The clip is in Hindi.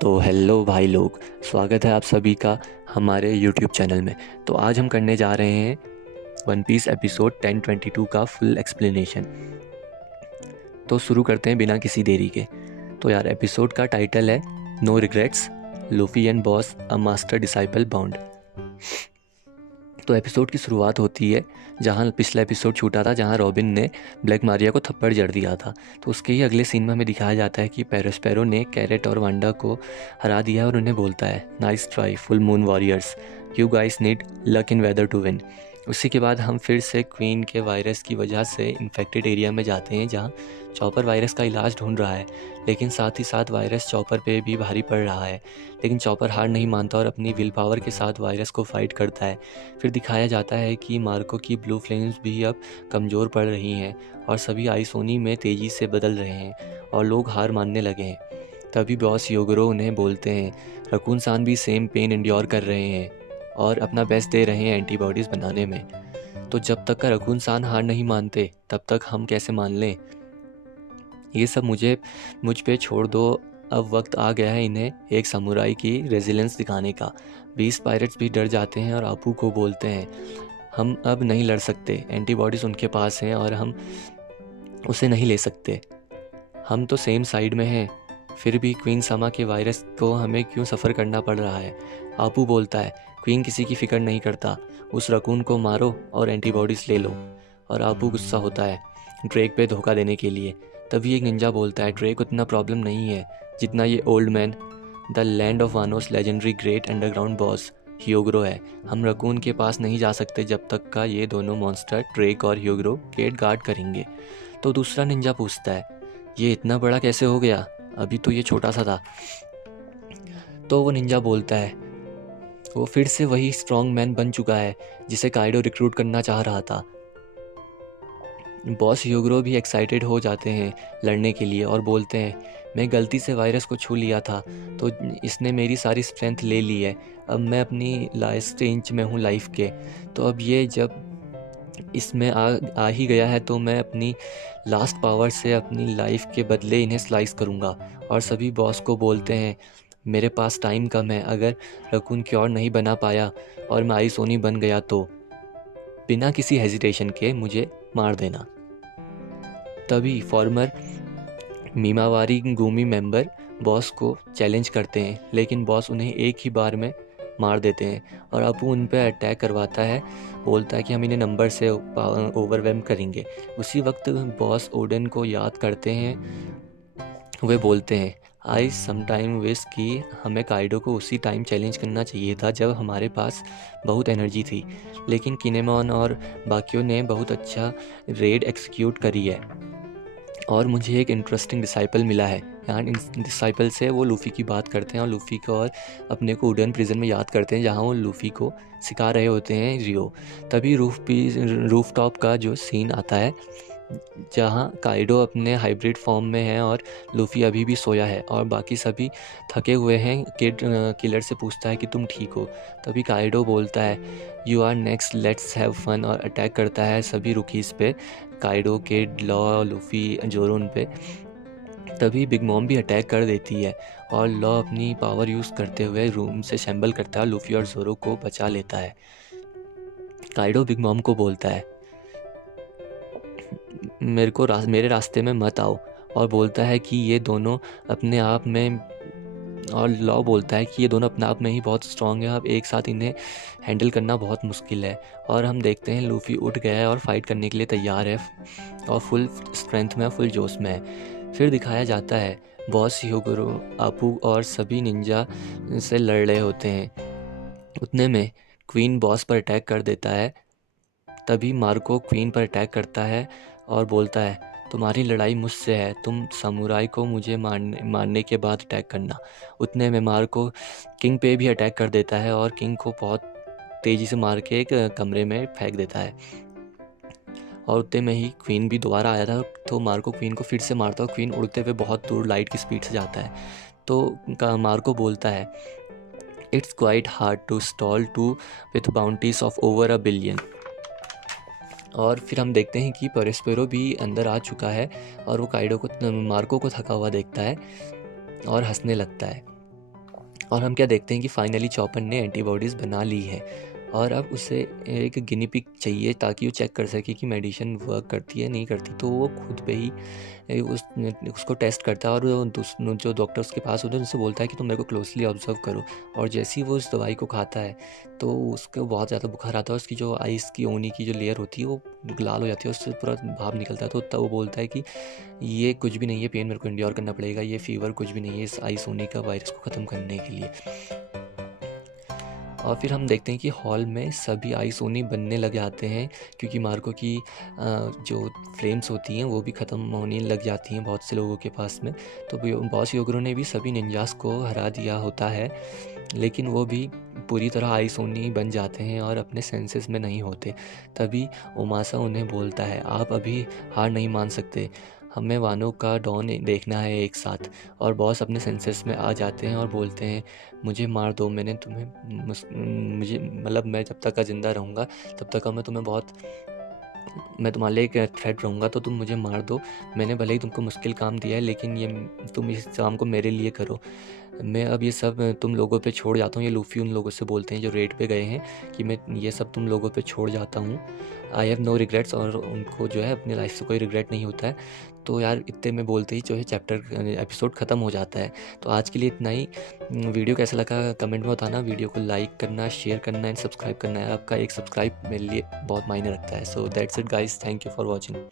तो हेलो भाई लोग, स्वागत है आप सभी का हमारे यूट्यूब चैनल में। तो आज हम करने जा रहे हैं वन पीस एपिसोड 1022 का फुल एक्सप्लेनेशन। तो शुरू करते हैं बिना किसी देरी के। तो यार, एपिसोड का टाइटल है no regrets, Luffy and boss a master disciple bond. तो एपिसोड की शुरुआत होती है जहाँ पिछला एपिसोड छूटा था, जहाँ रॉबिन ने ब्लैक मारिया को थप्पड़ जड़ दिया था। तो उसके ही अगले सीन में हमें दिखाया जाता है कि पेरोस्पेरो ने कैरेट और वांडा को हरा दिया और उन्हें बोलता है, nice try full moon warriors, you guys need luck in weather to win. उसी के बाद हम फिर से क्वीन के वायरस की वजह से इन्फेक्टेड एरिया में जाते हैं, जहाँ चॉपर वायरस का इलाज ढूंढ रहा है, लेकिन साथ ही साथ वायरस चॉपर पे भी भारी पड़ रहा है। लेकिन चॉपर हार नहीं मानता और अपनी विल पावर के साथ वायरस को फाइट करता है। फिर दिखाया जाता है कि मार्को की ब्लू फ्लेम्स भी अब कमज़ोर पड़ रही हैं और सभी आइसोनी में तेज़ी से बदल रहे हैं और लोग हार मानने लगे हैं। तभी बॉस योगरो उन्हें बोलते हैं, रकून सान भी सेम पेन इंड्योर कर रहे हैं और अपना बेस्ट दे रहे हैं एंटीबॉडीज़ बनाने में। तो जब तक का रकून सान हार नहीं मानते तब तक हम कैसे मान लें? ये सब मुझ पे छोड़ दो। अब वक्त आ गया है इन्हें एक समुराई की रेजिलेंस दिखाने का। 20 पायरेट्स भी डर जाते हैं और आपू को बोलते हैं, हम अब नहीं लड़ सकते, एंटीबॉडीज़ उनके पास हैं और हम उसे नहीं ले सकते। हम तो सेम साइड में हैं, फिर भी क्वीन समा के वायरस को हमें क्यों सफ़र करना पड़ रहा है? आपू बोलता है, क्वीन किसी की फ़िक्र नहीं करता, उस रकून को मारो और एंटीबॉडीज़ ले लो। और आपू गुस्सा होता है ड्रेक पे धोखा देने के लिए। तभी एक निंजा बोलता है, ड्रेक उतना प्रॉब्लम नहीं है जितना ये old man the land of वानोस लेजेंडरी ग्रेट अंडरग्राउंड बॉस ह्योग्रो है। हम रकून के पास नहीं जा सकते जब तक का ये दोनों मॉन्स्टर ड्रेक और ह्योग्रो गेट गार्ड करेंगे। तो दूसरा निंजा पूछता है, ये इतना बड़ा कैसे हो गया? अभी तो ये छोटा सा था। तो वो निंजा बोलता है, वो फिर से वही स्ट्रॉन्ग मैन बन चुका है जिसे काइडो रिक्रूट करना चाह रहा था। बॉस ह्यूग्रो भी एक्साइटेड हो जाते हैं लड़ने के लिए और बोलते हैं, मैं गलती से वायरस को छू लिया था तो इसने मेरी सारी स्ट्रेंथ ले ली है। अब मैं अपनी लास्ट स्टेज में हूँ लाइफ के। तो अब ये जब इसमें आ ही गया है तो मैं अपनी लास्ट पावर से अपनी लाइफ के बदले इन्हें स्लाइस करूँगा। और सभी बॉस को बोलते हैं, मेरे पास टाइम कम है, अगर रकून क्योर नहीं बना पाया और मैं आइसोनी बन गया तो बिना किसी हेजिटेशन के मुझे मार देना। तभी फॉर्मर मीमावारी गुमी मेंबर बॉस को चैलेंज करते हैं, लेकिन बॉस उन्हें एक ही बार में मार देते हैं और अपू उन पर अटैक करवाता है, बोलता है कि हम इन्हें नंबर से ओवरवेम करेंगे। उसी वक्त बॉस ओडन को याद करते हैं। वे बोलते हैं, आई समटाइम विश कि हमें काइडो को उसी टाइम चैलेंज करना चाहिए था जब हमारे पास बहुत एनर्जी थी, लेकिन किनेमॉन और बाकियों ने बहुत अच्छा रेड एक्सिक्यूट करी है और मुझे एक इंटरेस्टिंग डिसाइपल मिला है। यहाँ इन डिसाइपल से वो लूफ़ी की बात करते हैं और लूफ़ी को और अपने को उडन प्रिजन में याद करते हैं, जहाँ वो लूफ़ी को सिखा रहे होते हैं रियो। तभी रूफ टॉप का जो सीन आता है, जहाँ काइडो अपने हाइब्रिड फॉर्म में है और लूफ़ी अभी भी सोया है और बाकी सभी थके हुए हैं। किलर से पूछता है कि तुम ठीक हो? तभी काइडो बोलता है, you are next, let's have fun, और अटैक करता है सभी रुकीज़ पे, काइडो, किड, लॉ, लूफ़ी, जोरो पे। तभी बिग मॉम भी अटैक कर देती है और लॉ अपनी पावर यूज़ करते हुए रूम से शैम्बल करता है, लूफ़ी और जोरो को बचा लेता है। काइडो बिग मॉम को बोलता है, मेरे रास्ते में मत आओ, और बोलता है कि ये दोनों अपने आप में और लॉ बोलता है कि ये दोनों अपने आप में ही बहुत स्ट्रांग है, अब एक साथ इन्हें हैंडल करना बहुत मुश्किल है। और हम देखते हैं लूफ़ी उठ गया है और फाइट करने के लिए तैयार है और फुल स्ट्रेंथ में, फुल जोश में है। फिर दिखाया जाता है बॉस ह्यूगोरो, आपू और सभी निंजा से लड़ रहे होते हैं। उतने में क्वीन बॉस पर अटैक कर देता है। तभी मार्को क्वीन पर अटैक करता है और बोलता है, तुम्हारी लड़ाई मुझसे है, तुम समुराई को मुझे मारने के बाद अटैक करना। उतने में मार्को किंग पे भी अटैक कर देता है और किंग को बहुत तेज़ी से मार के एक कमरे में फेंक देता है। और उतने में ही क्वीन भी दोबारा आया था, तो मार्को क्वीन को फिर से मारता है। क्वीन उड़ते हुए बहुत दूर लाइट की स्पीड से जाता है। तो मार्को बोलता है, it's quite hard to stall to with bounties of over $1 billion. और फिर हम देखते हैं कि पेरोस्पेरो भी अंदर आ चुका है और वो काइडो को, मार्को को थका हुआ देखता है और हंसने लगता है। और हम क्या देखते हैं कि फाइनली चॉपर ने एंटीबॉडीज़ बना ली है और अब उसे एक गिनी पिग चाहिए ताकि वो चेक कर सके कि मेडिसिन वर्क करती है नहीं करती। तो वो खुद पे ही उसको टेस्ट करता है और जो डॉक्टर उसके पास होते हैं उनसे बोलता है कि तुम मेरे को क्लोजली ऑब्जर्व करो। और जैसे ही वो उस दवाई को खाता है तो उसको बहुत ज़्यादा बुखार आता है, उसकी जो आइस की ओनी की जो लेयर होती है वो लाल हो जाती है, उससे पूरा भाप निकलता है। तो तब वो बोलता है कि ये कुछ भी नहीं है, पेन मेरे को इंड्योर करना पड़ेगा, ये फीवर कुछ भी नहीं है इस आइस ओनी का वायरस को ख़त्म करने के लिए। और फिर हम देखते हैं कि हॉल में सभी आइसोनी बनने लग जाते हैं क्योंकि मार्को की जो फ्लेम्स होती हैं वो भी ख़त्म होने लग जाती हैं बहुत से लोगों के पास में। तो बॉस योगरो ने भी सभी निंजास को हरा दिया होता है, लेकिन वो भी पूरी तरह आइसोनी बन जाते हैं और अपने सेंसेस में नहीं होते। तभी उमासा उन्हें बोलता है, आप अभी हार नहीं मान सकते, हमें वानो का डॉन देखना है एक साथ। और बॉस अपने सेंसेस में आ जाते हैं और बोलते हैं, मुझे मार दो, मैंने तुम्हें मुझे मतलब मैं जब तक का ज़िंदा रहूँगा तब तक का मैं तुम्हारे लिए एक थ्रेट रहूँगा, तो तुम मुझे मार दो। मैंने भले ही तुमको मुश्किल काम दिया है लेकिन ये तुम इस काम को मेरे लिए करो। मैं अब ये सब तुम लोगों पे छोड़ जाता हूँ। ये लूफ़ी उन लोगों से बोलते हैं जो रेड पे गए हैं कि मैं ये सब तुम लोगों पे छोड़ जाता हूँ। I have no regrets. और उनको जो है अपनी लाइफ से कोई रिग्रेट नहीं होता है। तो यार इतने में बोलते ही जो है एपिसोड ख़त्म हो जाता है। तो आज के लिए इतना ही। वीडियो कैसा लगा कमेंट में बताना। वीडियो को लाइक करना, शेयर करना एंड सब्सक्राइब करना है। आपका एक सब्सक्राइब मेरे लिए बहुत मायने रखता है। So that's it guys, thank you for watching.